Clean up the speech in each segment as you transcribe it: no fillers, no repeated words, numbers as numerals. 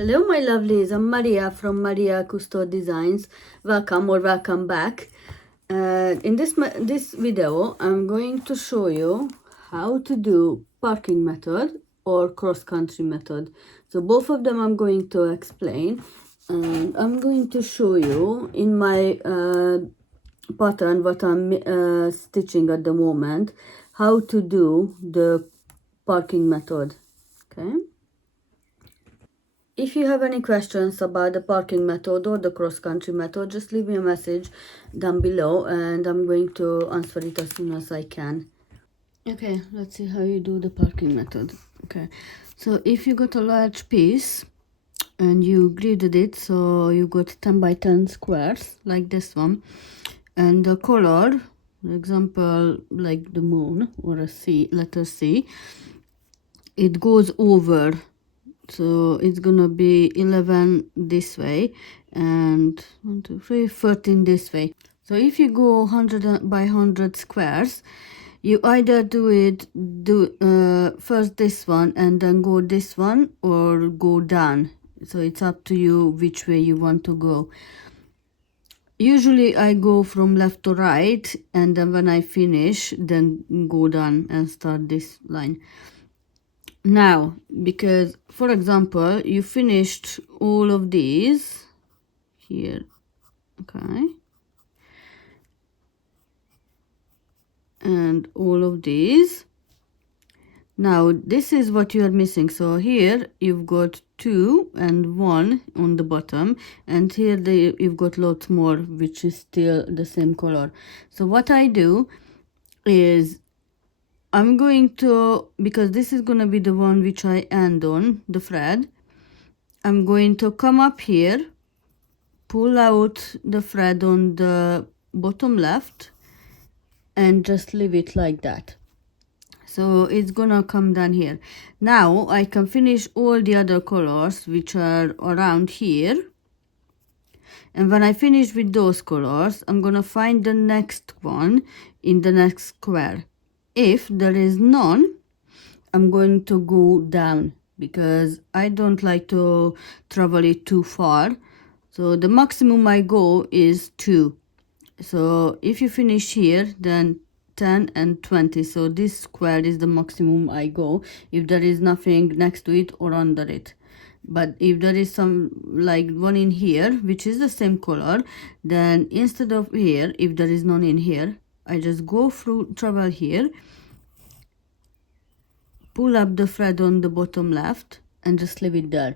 Hello my lovelies, I'm Maria from Maria Cousteau Designs. Welcome back. In this video I'm going to show you how to do parking method or cross-country method. So both of them I'm going to explain, and I'm going to show you in my pattern what I'm stitching at the moment how to do the parking method. Okay. If you have any questions about the parking method or the cross-country method, just leave me a message down below and I'm going to answer it as soon as I can. Okay, let's see how you do the parking method. Okay, so if you got a large piece and you gridded it, so you got 10 by 10 squares like this one, and the color, for example, like the moon or a C, letter C, it goes over. So it's gonna be 11 this way and 1 2 3 13 this way. So if you go 100 by 100 squares, you either do first this one and then go this one, or go down. So it's up to you which way you want to go. Usually I go from left to right, and then when I finish, then go down and start this line. Now, because for example you finished all of these here, okay, and all of these, now this is what you are missing. So here you've got 2 and 1 on the bottom, and here you've got lots more which is still the same color. So what I do is I'm going to, because this is going to be the one which I end on the thread, I'm going to come up here, pull out the thread on the bottom left, and just leave it like that. So it's gonna come down here. Now I can finish all the other colors which are around here, and when I finish with those colors, I'm gonna find the next one in the next square. If there is none, I'm going to go down because I don't like to travel it too far. So the maximum I go is 2. So if you finish here, then 10 and 20. So this square is the maximum I go if there is nothing next to it or under it. But if there is some, like one in here which is the same color, then instead of here, if there is none in here, I just go through, travel here, pull up the thread on the bottom left, and just leave it there.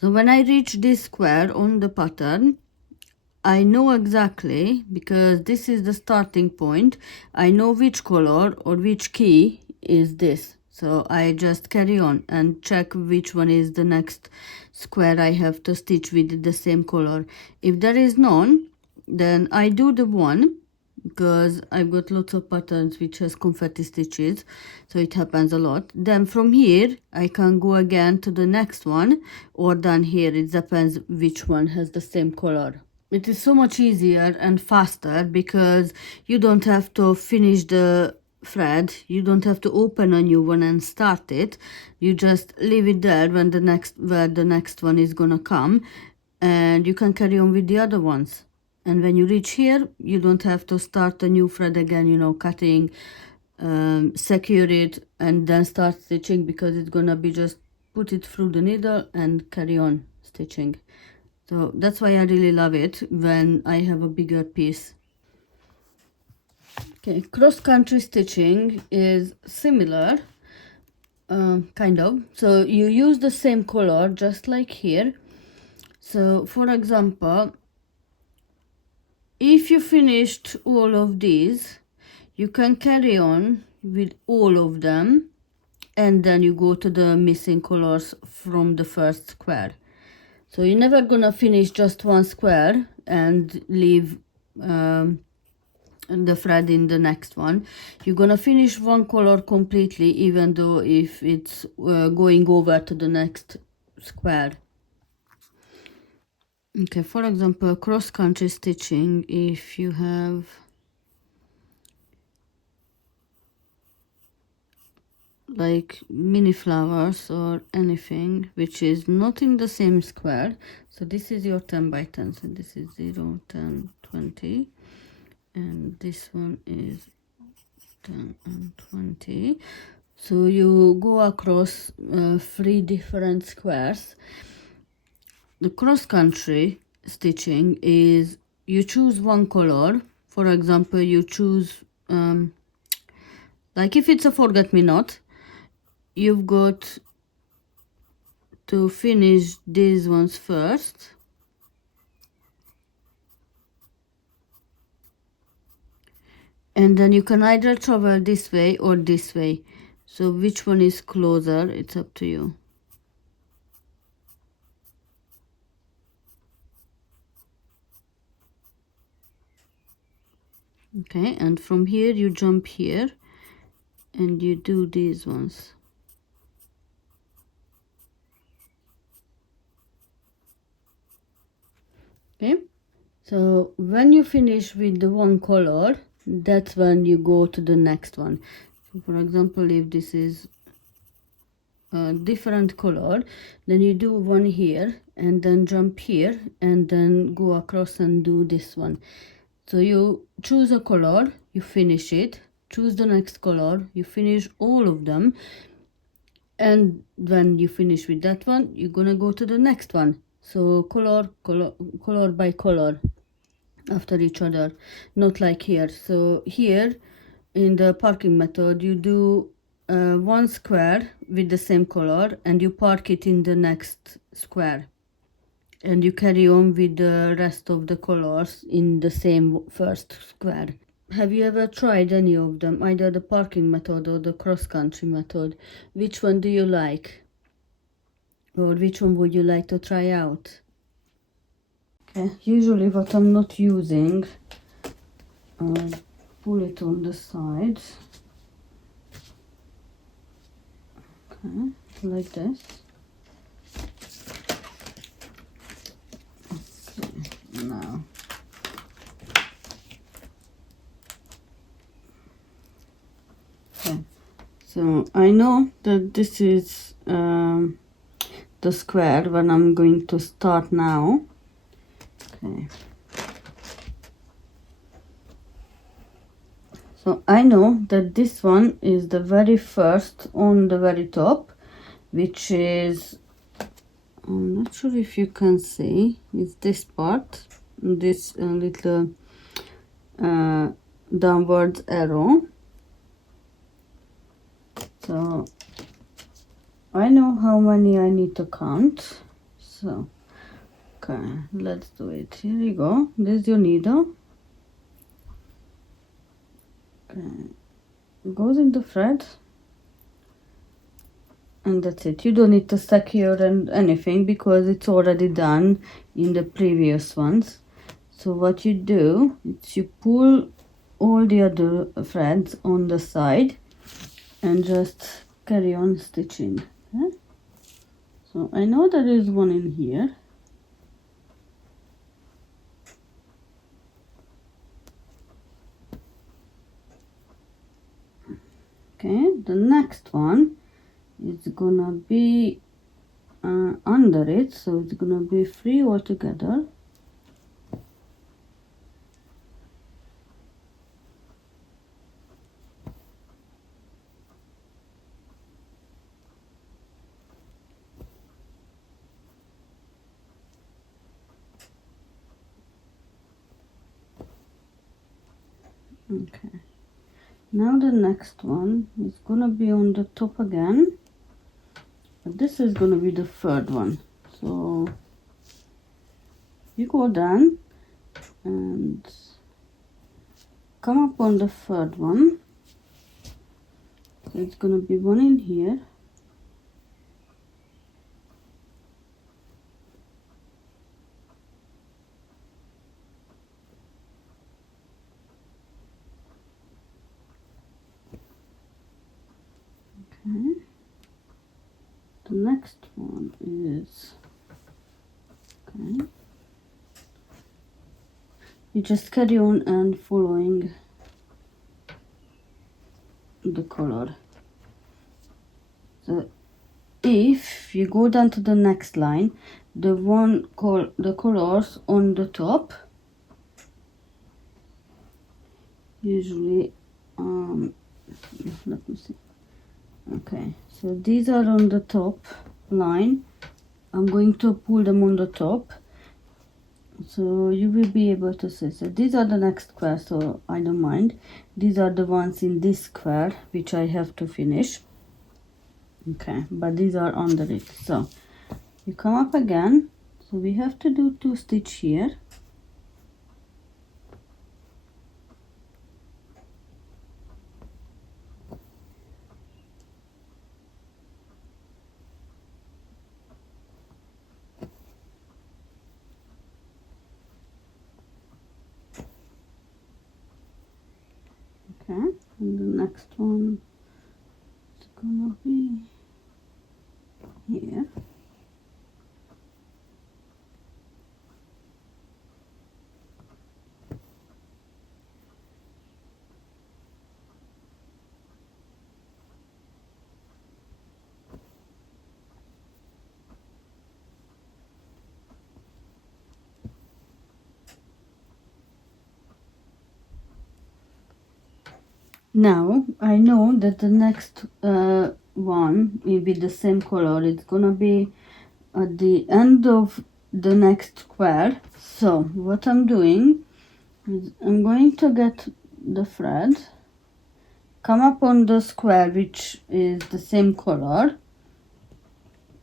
So when I reach this square on the pattern, I know exactly, because this is the starting point, I know which color or which key is this. So I just carry on and check which one is the next square I have to stitch with the same color. If there is none, then I do the one, because I've got lots of patterns which has confetti stitches, so it happens a lot. Then from here I can go again to the next one, or down here, it depends which one has the same color. It is so much easier and faster because you don't have to finish the thread, you don't have to open a new one and start it. You just leave it there when where the next one is gonna come, and you can carry on with the other ones. And when you reach here, you don't have to start a new thread again, you know, cutting, secure it, and then start stitching, because it's gonna be just put it through the needle and carry on stitching. So that's why I really love it when I have a bigger piece. Okay, cross-country stitching is similar, kind of. So you use the same color just like here. So for example, if you finished all of these, you can carry on with all of them, and then you go to the missing colors from the first square. So you're never gonna finish just one square and leave the thread in the next one. You're gonna finish one color completely, even though if it's going over to the next square. Okay, for example, cross-country stitching, if you have like mini flowers or anything which is not in the same square. So this is your 10 by 10, so this is 0, 10, 20, and this one is 10 and 20. So you go across 3 different squares. The cross country stitching is you choose one color. For example, you choose like if it's a forget me not, you've got to finish these ones first, and then you can either travel this way or this way. So which one is closer, it's up to you. Okay, and from here you jump here and you do these ones. Okay, so when you finish with the one color, that's when you go to the next one. So for example, if this is a different color, then you do one here and then jump here and then go across and do this one. So you choose a color, you finish it, choose the next color, you finish all of them, and when you finish with that one, you're gonna go to the next one. So color by color after each other, not like here. So here in the parking method, you do one square with the same color and you park it in the next square, and you carry on with the rest of the colors in the same first square. Have you ever tried any of them, either the parking method or the cross-country method? Which one do you like? Or which one would you like to try out? Okay, usually what I'm not using, pull it on the sides. Okay, like this. Okay, now. Okay, so I know that this is the square when I'm going to start now. Okay. So I know that this one is the very first on the very top, which is, I'm not sure if you can see, it's this part, this little downwards arrow. So I know how many I need to count. So okay, let's do it. Here you go. This is your needle. Okay, it goes in the thread, and that's it. You don't need to secure and anything because it's already done in the previous ones. So what you do is you pull all the other threads on the side and just carry on stitching. Okay? So I know there is one in here. Okay, the next one is gonna be under it, so it's gonna be 3 altogether. Okay, now the next one is gonna be on the top again, but this is gonna be the third one. So you go down and come up on the third one. So it's gonna be one in here. Okay. The next one is, okay, you just carry on and following the color. So if you go down to the next line, the colors on the top, usually let me see. Okay, so these are on the top line. I'm going to pull them on the top, so you will be able to see. So these are the next square, so I don't mind. These are the ones in this square which I have to finish. Okay, but these are under it. So you come up again, so we have to do 2 stitch here. Okay, and the next one is gonna be here. Now I know that the next one will be the same color. It's gonna be at the end of the next square. So what I'm doing is I'm going to get the thread, come up on the square which is the same color,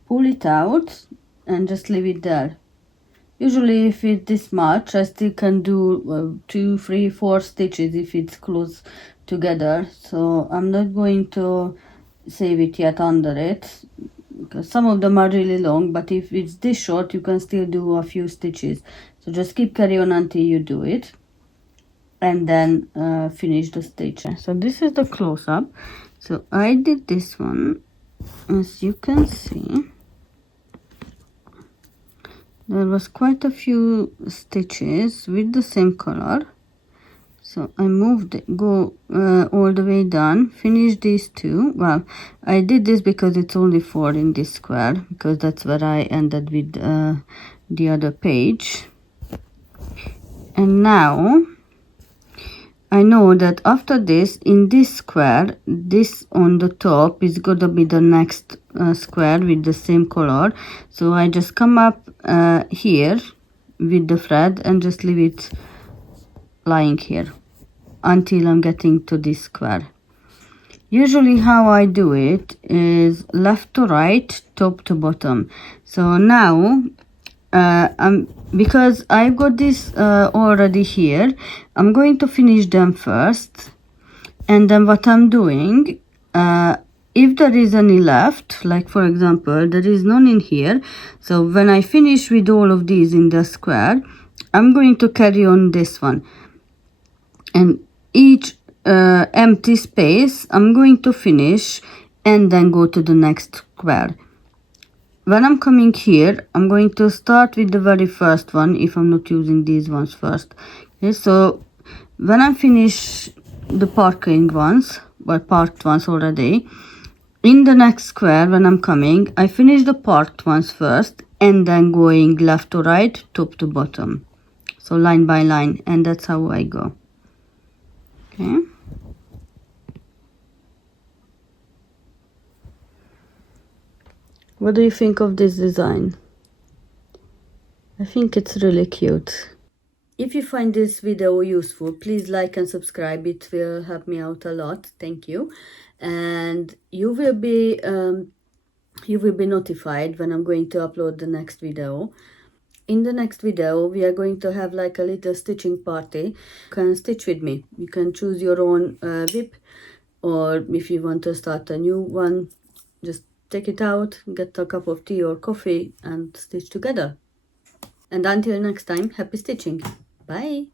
pull it out and just leave it there. Usually if it's this much, I still can do 2, 3, 4 stitches if it's close together. So I'm not going to save it yet under it, because some of them are really long, but if it's this short, you can still do a few stitches. So just keep carry on until you do it, and then finish the stitch. So this is the close-up. So I did this one, as you can see. There was quite a few stitches with the same color, so I moved it, go all the way down, finish these 2. Well, I did this because it's only 4 in this square, because that's where I ended with the other page. And now I know that after this, in this square, this on the top is gonna be the next square with the same color. So I just come up here with the thread and just leave it lying here until I'm getting to this square. Usually how I do it is left to right, top to bottom. So now because I've got this already here, I'm going to finish them first, and then what I'm doing, if there is any left, like for example there is none in here, so when I finish with all of these in the square, I'm going to carry on this one, and each empty space I'm going to finish and then go to the next square. When I'm coming here, I'm going to start with the very first one if I'm not using these ones first. Okay, so when I finish the parking ones, well, parked ones already, in the next square when I'm coming, I finish the parked ones first and then going left to right, top to bottom. So line by line, and that's how I go. Okay. What do you think of this design? I think it's really cute. If you find this video useful, please like and subscribe. It will help me out a lot. Thank you. And you will be notified when I'm going to upload the next video. In the next video, we are going to have like a little stitching party. You can stitch with me. You can choose your own whip, or if you want to start a new one, just take it out, get a cup of tea or coffee and stitch together. And until next time, happy stitching. Bye.